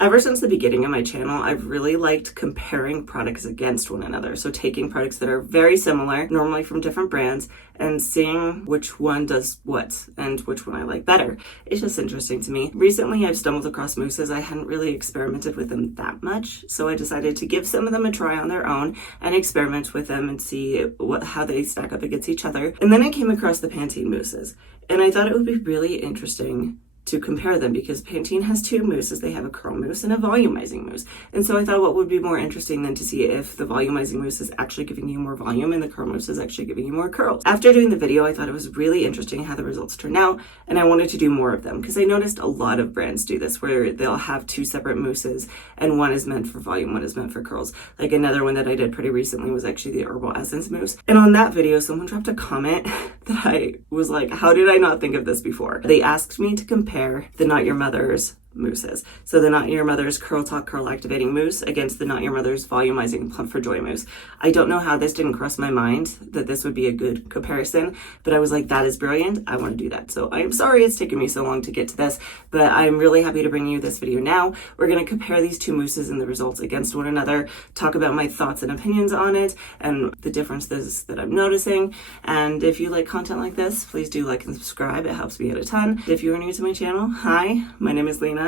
Ever since the beginning of my channel, I've really liked comparing products against one another. So taking products that are very similar, normally from different brands, and seeing which one does what and which one I like better. It's just interesting to me. Recently, I've stumbled across mousses. I hadn't really experimented with them that much, so I decided to give some of them a try on their own and experiment with them and see how they stack up against each other. And then I came across the Pantene mousses, and I thought it would be really interesting to compare them because Pantene has two mousses. They have a curl mousse and a volumizing mousse. And so I thought what would be more interesting than to see if the volumizing mousse is actually giving you more volume and the curl mousse is actually giving you more curls. After doing the video, I thought it was really interesting how the results turned out, and I wanted to do more of them because I noticed a lot of brands do this where they'll have two separate mousses and one is meant for volume, one is meant for curls. Like another one that I did pretty recently was actually the Herbal Essence mousse. And on that video, someone dropped a comment that I was like, how did I not think of this before? They asked me to compare the Not Your Mother's mousses. So the Not Your Mother's Curl Talk Curl Activating Mousse against the Not Your Mother's Volumizing Plump for Joy Mousse. I don't know how this didn't cross my mind that this would be a good comparison, but I was like, that is brilliant. I want to do that. So I'm sorry it's taken me so long to get to this, but I'm really happy to bring you this video now. We're going to compare these two mousses and the results against one another, talk about my thoughts and opinions on it and the differences that I'm noticing. And if you like content like this, please do like and subscribe. It helps me out a ton. If you are new to my channel, hi, my name is Lena,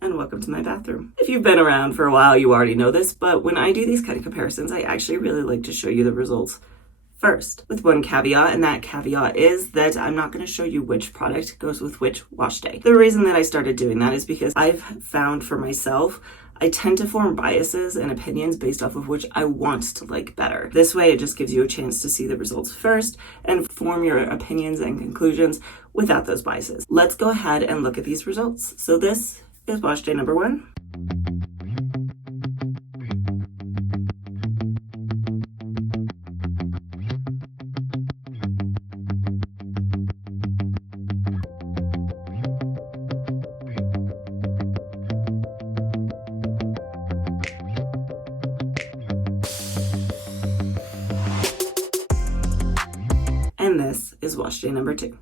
and welcome to my bathroom. If you've been around for a while, you already know this, but when I do these kind of comparisons, I actually really like to show you the results first, with one caveat, and that caveat is that I'm not going to show you which product goes with which wash day. The reason that I started doing that is because I've found for myself I tend to form biases and opinions based off of which I want to like better. This way, it just gives you a chance to see the results first and form your opinions and conclusions without those biases. Let's go ahead and look at these results. So this is wash day number 1. And this is wash day number 2.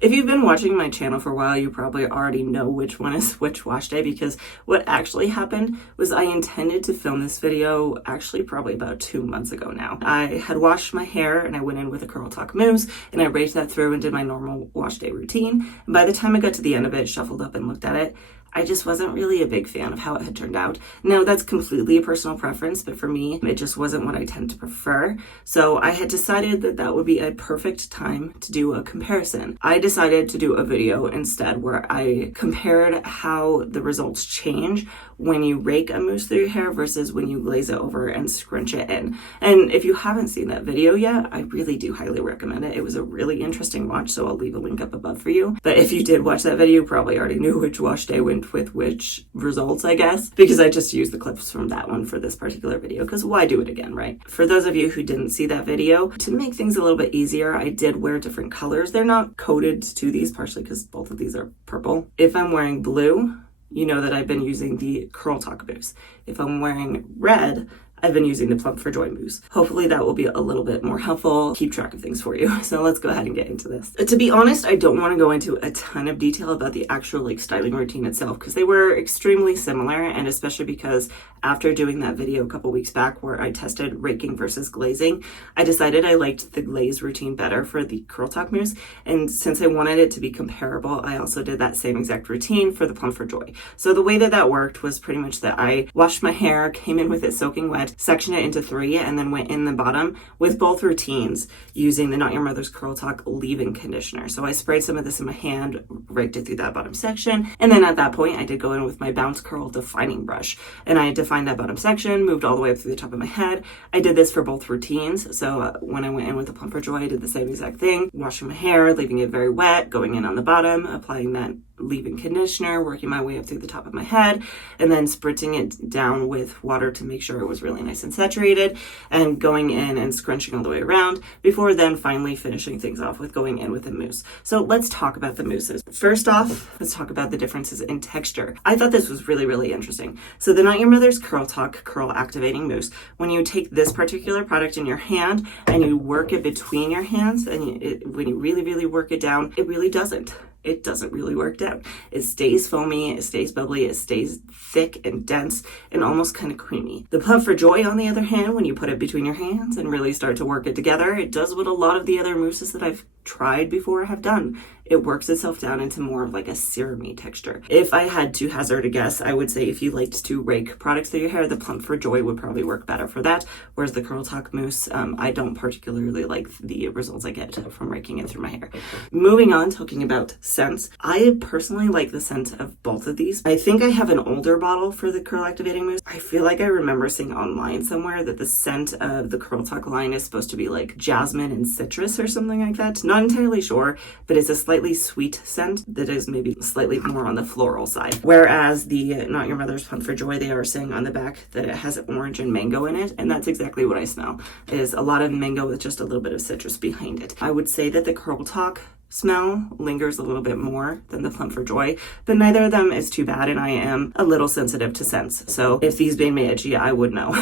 If you've been watching my channel for a while, you probably already know which one is which wash day, because what actually happened was I intended to film this video actually probably about 2 months ago now. I had washed my hair and I went in with a Curl Talk mousse and I raked that through and did my normal wash day routine. And by the time I got to the end of it, shuffled up and looked at it, I just wasn't really a big fan of how it had turned out. Now, that's completely a personal preference, but for me, it just wasn't what I tend to prefer. So I had decided that that would be a perfect time to do a comparison. I decided to do a video instead where I compared how the results change when you rake a mousse through your hair versus when you glaze it over and scrunch it in. And if you haven't seen that video yet, I really do highly recommend it. It was a really interesting watch, so I'll leave a link up above for you. But if you did watch that video, you probably already knew which wash day went with which results, I guess, because I just used the clips from that one for this particular video, because why do it again, right? For those of you who didn't see that video, to make things a little bit easier, I did wear different colors. They're not coded to these, partially because both of these are purple. If I'm wearing blue, you know that I've been using the Curl Talk mousse. If I'm wearing red, I've been using the Plump for Joy mousse. Hopefully that will be a little bit more helpful, keep track of things for you. So let's go ahead and get into this. To be honest, I don't want to go into a ton of detail about the actual styling routine itself, because they were extremely similar, and especially because after doing that video a couple weeks back where I tested raking versus glazing, I decided I liked the glaze routine better for the Curl Talk mousse. And since I wanted it to be comparable, I also did that same exact routine for the Plump for Joy. So the way that that worked was pretty much that I washed my hair, came in with it soaking wet, sectioned it into 3, and then went in the bottom with both routines using the Not Your Mother's Curl Talk leave-in conditioner. So I sprayed some of this in my hand, raked it through that bottom section, and then at that point I did go in with my Bounce Curl defining brush, and I defined that bottom section, moved all the way up through the top of my head. I did this for both routines. So when I went in with the Plump for Joy, I did the same exact thing, washing my hair, leaving it very wet, going in on the bottom, applying that leave-in conditioner, working my way up through the top of my head, and then spritzing it down with water to make sure it was really nice and saturated, and going in and scrunching all the way around before then finally finishing things off with going in with a mousse. So let's talk about the mousses. First off, let's talk about the differences in texture. I thought this was really, really interesting. So the Not Your Mother's Curl Talk Curl Activating Mousse, when you take this particular product in your hand and you work it between your hands, and when you really, really work it down, it really doesn't. It doesn't really work down. It stays foamy, it stays bubbly, it stays thick and dense and almost kind of creamy. The Plump for Joy, on the other hand, when you put it between your hands and really start to work it together, it does what a lot of the other mousses that I've tried before have done. It works itself down into more of like a serum-y texture. If I had to hazard a guess, I would say if you liked to rake products through your hair, the Plump for Joy would probably work better for that, whereas the Curl Talk Mousse, I don't particularly like the results I get from raking it through my hair. Moving on, talking about scents, I personally like the scent of both of these. I think I have an older bottle for the Curl Activating Mousse. I feel like I remember seeing online somewhere that the scent of the Curl Talk line is supposed to be like jasmine and citrus or something like that. Not entirely sure, but it's a slightly sweet scent that is maybe slightly more on the floral side. Whereas the Not Your Mother's Plump for Joy, they are saying on the back that it has orange and mango in it, and that's exactly what I smell. It is a lot of mango with just a little bit of citrus behind it. I would say that the Curl Talk smell lingers a little bit more than the Plump for Joy, but neither of them is too bad, and I am a little sensitive to scents. So if these made me itchy, I would know.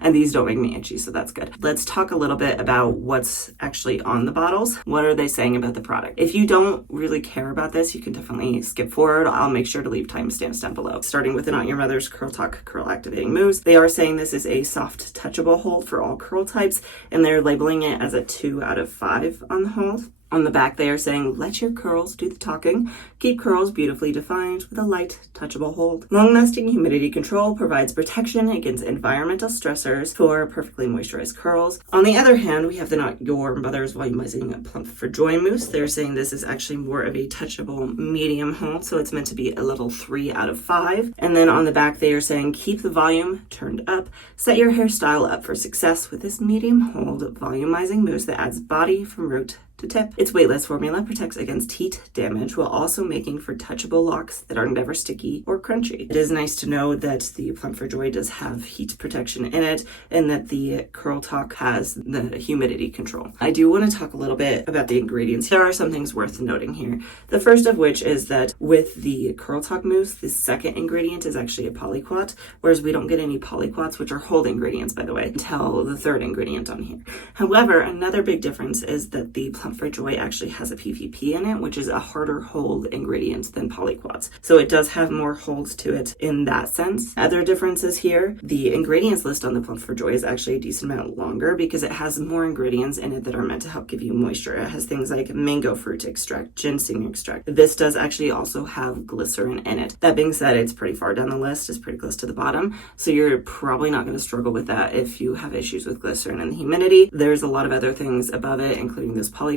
And these don't make me itchy, so that's good. Let's talk a little bit about what's actually on the bottles. What are they saying about the product? If you don't really care about this, you can definitely skip forward. I'll make sure to leave timestamps down below. Starting with the Not Your Mother's Curl Talk Curl Activating Mousse, they are saying this is a soft, touchable hold for all curl types, and they're labeling it as a 2 out of 5 on the hold. On the back, they are saying, let your curls do the talking. Keep curls beautifully defined with a light, touchable hold. Long-lasting humidity control provides protection against environmental stressors for perfectly moisturized curls. On the other hand, we have the Not Your Mother's Volumizing Plump for Joy Mousse. They're saying this is actually more of a touchable medium hold, so it's meant to be a level 3 out of 5. And then on the back, they are saying, keep the volume turned up. Set your hairstyle up for success with this medium hold volumizing mousse that adds body from root to tip. Its weightless formula protects against heat damage while also making for touchable locks that are never sticky or crunchy. It is nice to know that the Plump for Joy does have heat protection in it, and that the Curl Talk has the humidity control. I do want to talk a little bit about the ingredients. There are some things worth noting here. The first of which is that with the Curl Talk mousse, the second ingredient is actually a polyquat, whereas we don't get any polyquats, which are hold ingredients, by the way, until the third ingredient on here. However, another big difference is that the Plump for Joy actually has a PVP in it, which is a harder hold ingredient than polyquats. So it does have more holds to it in that sense. Other differences here, the ingredients list on the Plump for Joy is actually a decent amount longer because it has more ingredients in it that are meant to help give you moisture. It has things like mango fruit extract, ginseng extract. This does actually also have glycerin in it. That being said, it's pretty far down the list. It's pretty close to the bottom. So you're probably not going to struggle with that if you have issues with glycerin and the humidity. There's a lot of other things above it, including those polyquats.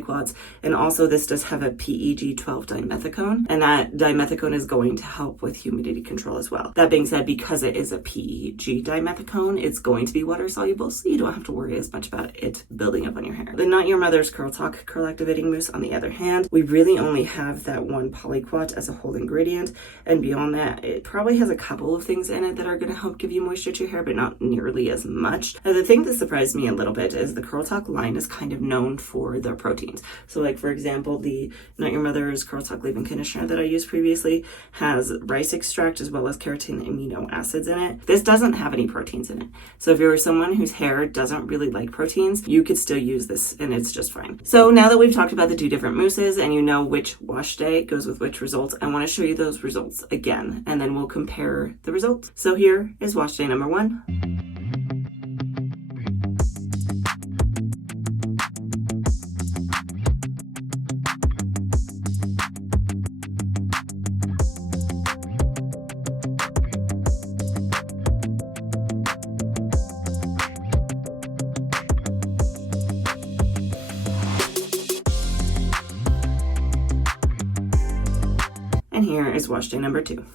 And also this does have a PEG-12 dimethicone, and that dimethicone is going to help with humidity control as well. That being said, because it is a PEG dimethicone, it's going to be water soluble, so you don't have to worry as much about it building up on your hair. The Not Your Mother's Curl Talk Curl Activating Mousse, on the other hand, we really only have that one polyquat as a whole ingredient, and beyond that, it probably has a couple of things in it that are going to help give you moisture to your hair, but not nearly as much. Now, the thing that surprised me a little bit is the Curl Talk line is kind of known for their proteins. So like, for example, the Not Your Mother's Curl Talk leave-in conditioner that I used previously has rice extract as well as keratin amino acids in it. This doesn't have any proteins in it. So if you're someone whose hair doesn't really like proteins, you could still use this and it's just fine. So now that we've talked about the two different mousses and you know which wash day goes with which results, I want to show you those results again, and then we'll compare the results. So here is wash day number 1. And here is wash day number 2.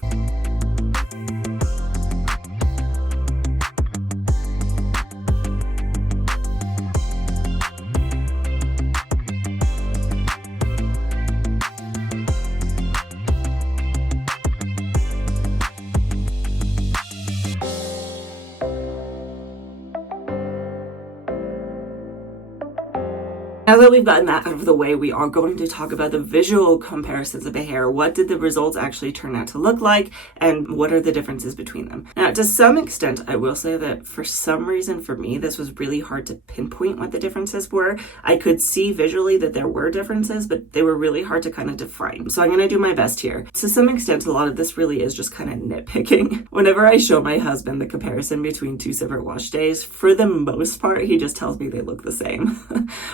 Now that we've gotten that out of the way, we are going to talk about the visual comparisons of the hair. What did the results actually turn out to look like, and what are the differences between them? Now, to some extent, I will say that for some reason, for me, this was really hard to pinpoint what the differences were. I could see visually that there were differences, but they were really hard to kind of define. So I'm going to do my best here. To some extent, a lot of this really is just kind of nitpicking. Whenever I show my husband the comparison between two separate wash days, for the most part, he just tells me they look the same.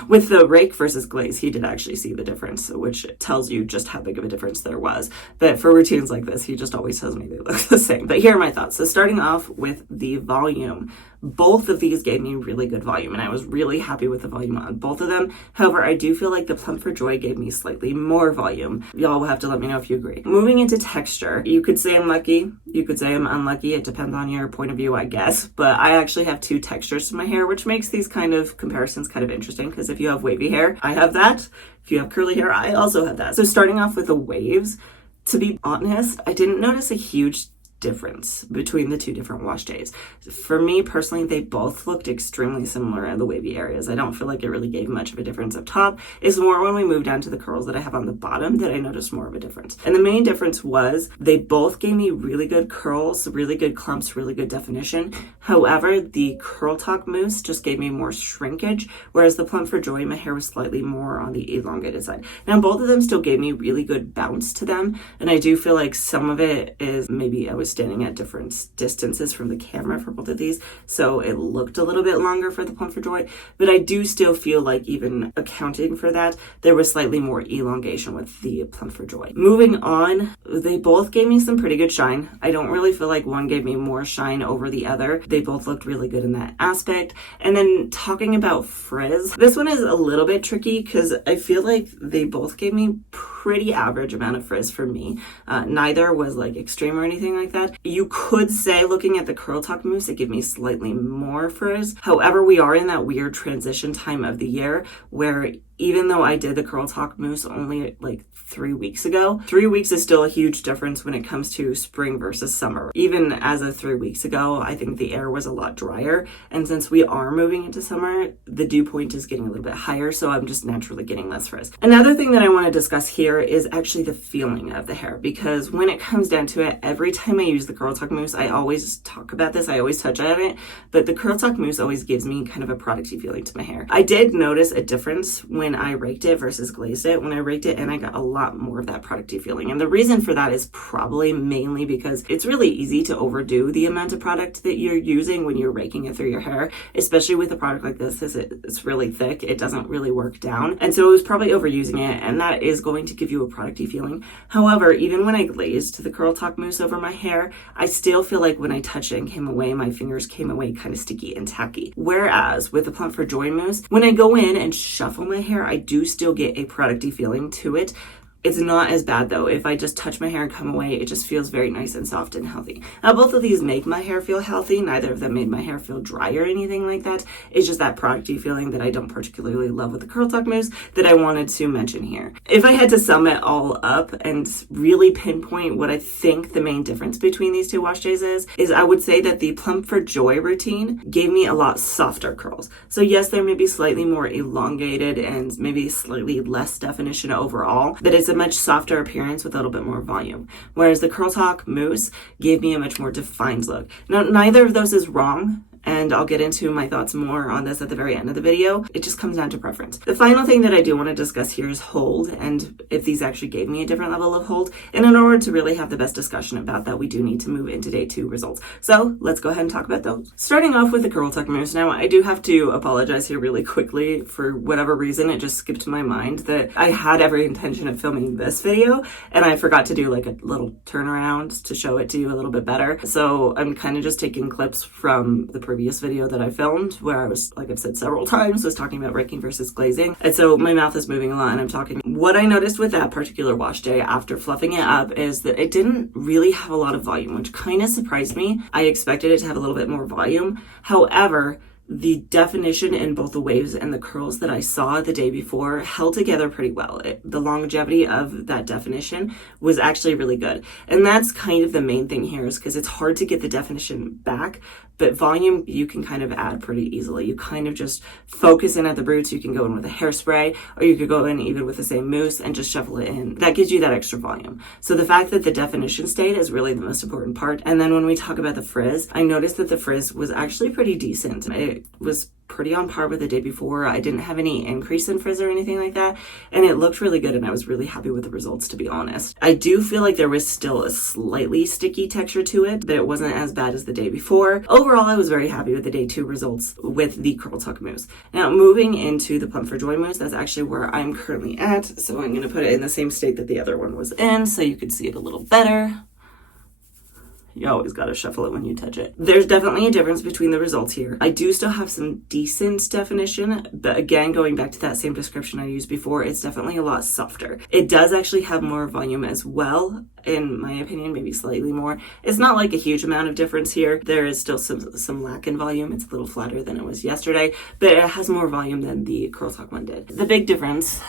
With the rake versus glaze, he did actually see the difference, which tells you just how big of a difference there was. But for routines like this, he just always tells me they look the same. But here are my thoughts. So starting off with the volume. Both of these gave me really good volume, and I was really happy with the volume on both of them. However, I do feel like the Plump for Joy gave me slightly more volume. Y'all will have to let me know if you agree. Moving into texture, you could say I'm lucky, you could say I'm unlucky. It depends on your point of view, I guess. But I actually have two textures to my hair, which makes these kind of comparisons kind of interesting, because if you have wavy hair, I have that. If you have curly hair, I also have that. So starting off with the waves, to be honest, I didn't notice a huge difference between the two different wash days. For me personally, they both looked extremely similar in the wavy areas. I don't feel like it really gave much of a difference up top. It's more when we move down to the curls that I have on the bottom that I noticed more of a difference. And the main difference was they both gave me really good curls, really good clumps, really good definition. However, the Curl Talk Mousse just gave me more shrinkage, whereas the Plump for Joy, my hair was slightly more on the elongated side. Now, both of them still gave me really good bounce to them, and I do feel like some of it is maybe I was standing at different distances from the camera for both of these, so it looked a little bit longer for the Plump for Joy, but I do still feel like even accounting for that, there was slightly more elongation with the Plump for Joy. Moving on, they both gave me some pretty good shine. I don't really feel like one gave me more shine over the other. They both looked really good in that aspect. And then talking about frizz, this one is a little bit tricky because I feel like they both gave me pretty average amount of frizz for me. Neither was like extreme or anything like that. You could say, looking at the Curl Talk Mousse, it gave me slightly more frizz. However, we are in that weird transition time of the year where even though I did the Curl Talk Mousse only like 3 weeks ago, 3 weeks is still a huge difference when it comes to spring versus summer. Even as of 3 weeks ago, I think the air was a lot drier. And since we are moving into summer, the dew point is getting a little bit higher, so I'm just naturally getting less frizz. Another thing that I want to discuss here is actually the feeling of the hair, because when it comes down to it, every time I use the Curl Talk Mousse, I always talk about this, I always touch on it, but the Curl Talk Mousse always gives me kind of a producty feeling to my hair. I did notice a difference when I raked it versus glazed it. When I raked it in, I got a lot more of that producty feeling. And the reason for that is probably mainly because it's really easy to overdo the amount of product that you're using when you're raking it through your hair, especially with a product like this. It's really thick. It doesn't really work down. And so it was probably overusing it, and that is going to give you a producty feeling. However, even when I glazed the Curl Talk Mousse over my hair, I still feel like when I touched it and came away, my fingers came away kind of sticky and tacky. Whereas with the Plump for Joy Mousse, when I go in and shuffle my hair, I do still get a producty feeling to it. It's not as bad though. If I just touch my hair and come away, it just feels very nice and soft and healthy. Now, both of these make my hair feel healthy. Neither of them made my hair feel dry or anything like that. It's just that producty feeling that I don't particularly love with the Curl Talk Mousse that I wanted to mention here. If I had to sum it all up and really pinpoint what I think the main difference between these two wash days is I would say that the Plump for Joy routine gave me a lot softer curls. So yes, they're maybe slightly more elongated and maybe slightly less definition overall, but it's a much softer appearance with a little bit more volume. Whereas the Curl Talk Mousse gave me a much more defined look. Now, neither of those is wrong, and I'll get into my thoughts more on this at the very end of the video. It just comes down to preference. The final thing that I do want to discuss here is hold, and if these actually gave me a different level of hold. And in order to really have the best discussion about that, we do need to move into day 2 results. So let's go ahead and talk about those. Starting off with the Curl Talk Mousse. Now, I do have to apologize here really quickly. For whatever reason, it just skipped my mind that I had every intention of filming this video, and I forgot to do like a little turnaround to show it to you a little bit better. So I'm kind of just taking clips from the previous video that I filmed where I was, like I've said several times, was talking about raking versus glazing. And so my mouth is moving a lot and I'm talking. What I noticed with that particular wash day after fluffing it up is that it didn't really have a lot of volume, which kind of surprised me. I expected it to have a little bit more volume. However, the definition in both the waves and the curls that I saw the day before held together pretty well. The longevity of that definition was actually really good. And that's kind of the main thing here, is because it's hard to get the definition back, but volume you can kind of add pretty easily. You kind of just focus in at the roots. You can go in with a hairspray, or you could go in even with the same mousse and just shuffle it in. That gives you that extra volume. So the fact that the definition stayed is really the most important part. And then when we talk about the frizz, I noticed that the frizz was actually pretty decent. It was pretty on par with the day before. I didn't have any increase in frizz or anything like that, and it looked really good, and I was really happy with the results, to be honest. I do feel like there was still a slightly sticky texture to it, but it wasn't as bad as the day before. Overall, I was very happy with the day 2 results with the Curl Tuck Mousse. Now, moving into the Plump for Joy Mousse, that's actually where I'm currently at, so I'm going to put it in the same state that the other one was in so you could see it a little better. You always got to shuffle it when you touch it. There's definitely a difference between the results here. I do still have some decent definition, but again, going back to that same description I used before, it's definitely a lot softer. It does actually have more volume as well, in my opinion, maybe slightly more. It's not like a huge amount of difference here. There is still some lack in volume. It's a little flatter than it was yesterday, but it has more volume than the Curl Tuck one did. The big difference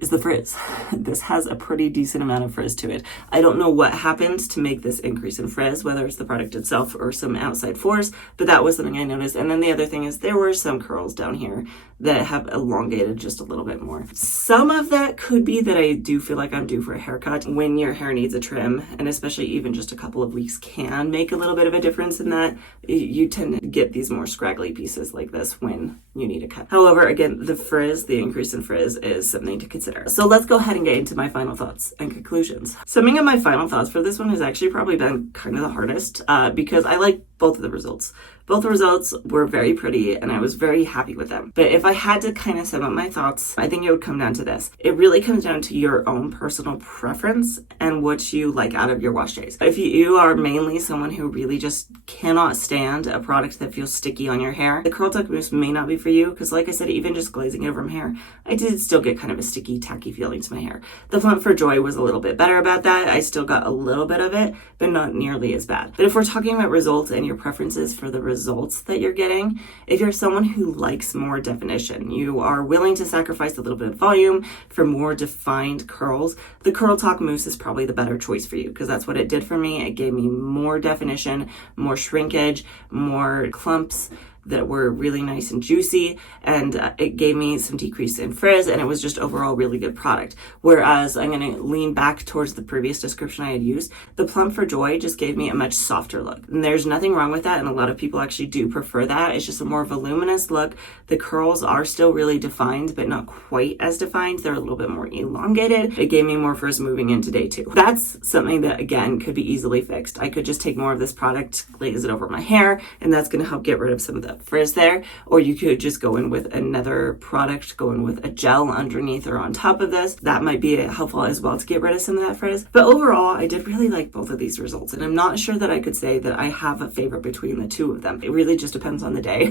is the frizz. This has a pretty decent amount of frizz to it. I don't know what happened to make this increase in frizz, whether it's the product itself or some outside force, but that was something I noticed. And then the other thing is there were some curls down here that have elongated just a little bit more. Some of that could be that I do feel like I'm due for a haircut. When your hair needs a trim, and especially even just a couple of weeks can make a little bit of a difference in that. You tend to get these more scraggly pieces like this when you need a cut. However, again, the frizz, the increase in frizz is something to consider. So let's go ahead and get into my final thoughts and conclusions. Summing up my final thoughts for this one has actually probably been kind of the hardest because I like both of the results. Both the results were very pretty and I was very happy with them. But if I had to kind of sum up my thoughts, I think it would come down to this. It really comes down to your own personal preference and what you like out of your wash days. If you are mainly someone who really just cannot stand a product that feels sticky on your hair, the Curl Tuck Mousse may not be for you because, like I said, even just glazing it over my hair, I did still get kind of a sticky, tacky feeling to my hair. The Plump for Joy was a little bit better about that. I still got a little bit of it, but not nearly as bad. But if we're talking about results and your preferences for the results that you're getting, if you're someone who likes more definition, you are willing to sacrifice a little bit of volume for more defined curls, the Curl Tuck Mousse is probably the better choice for you because that's what it did for me. It gave me more definition, more shrinkage, more clumps that were really nice and juicy, and it gave me some decrease in frizz, and it was just overall really good product. Whereas I'm going to lean back towards the previous description I had used. The Plump for Joy just gave me a much softer look, and there's nothing wrong with that, and a lot of people actually do prefer that. It's just a more voluminous look. The curls are still really defined, but not quite as defined. They're a little bit more elongated. It gave me more frizz moving into day 2. That's something that, again, could be easily fixed. I could just take more of this product, glaze it over my hair, and that's going to help get rid of some of the frizz there. Or you could just go in with another product, go in with a gel underneath or on top of this. That might be helpful as well to get rid of some of that frizz. But overall, I did really like both of these results, and I'm not sure that I could say that I have a favorite between the two of them. It really just depends on the day.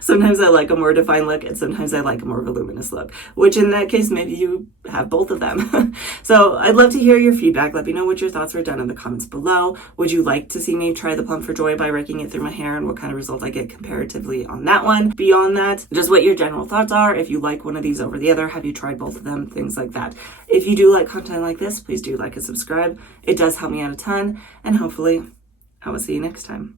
Sometimes I like a more defined look, and sometimes I like a more voluminous look, which in that case, maybe you have both of them. So I'd love to hear your feedback. Let me know what your thoughts are down in the comments below. Would you like to see me try the Plump for Joy by raking it through my hair, and what kind of result I get comparatively on that one? Beyond that, just what your general thoughts are. If you like one of these over the other, have you tried both of them? Things like that. If you do like content like this, please do like and subscribe. It does help me out a ton, and hopefully I will see you next time.